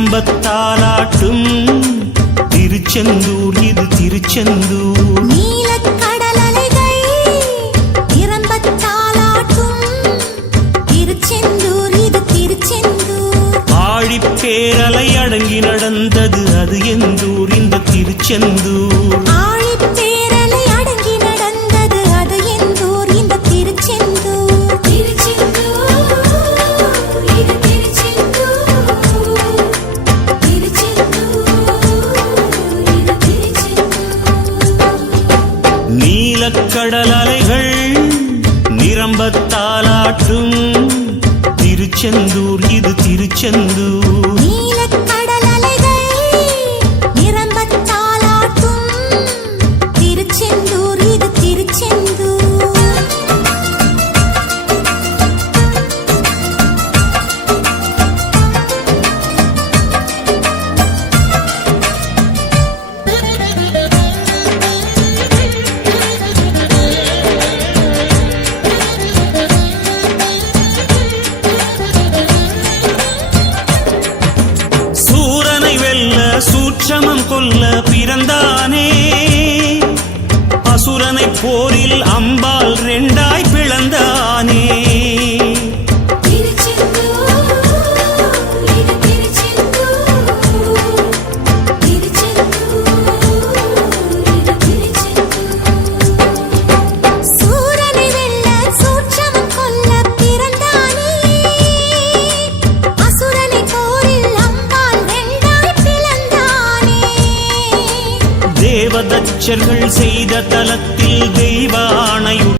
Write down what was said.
நிரம்பத்தாலாட்டும் திருச்செந்தூர் இது திருச்செந்தூர். நீலக்கடல் அலைகள் நிரம்பத்தாலாட்டும் திருச்செந்தூர் இது திருச்செந்தூர். ஆழிப்பேரலை அடங்கி நடந்தது அது எந்தூர் இந்த திருச்செந்தூர். ஆழிப்பேரலை அடங்கி நடந்தது அது எந்தூர் இந்த திருச்செந்தூர். திருச்செந்தூர் இது திருச்செந்தூர். திருச்செந்தூர் இது திருச்செந்தூர். நீலக்கடல் அலைகள் நிரம்பத்தாலாட்டும் திருச்செந்தூர் இது திருச்செந்தூர். நீலக்கடல் அலைகள் நிரம்பத்தாலாட்டும் திருச்செந்தூர் இது திருச்செந்தூர். சூட்சமம் கொல்ல பிறந்தானே அசுரனை போரில் அம்பால் ரெண்டாய் பிளந்தானே. தேவதச்சர்கள் செய்த தலத்தில் தெய்வ ஆணையுடன்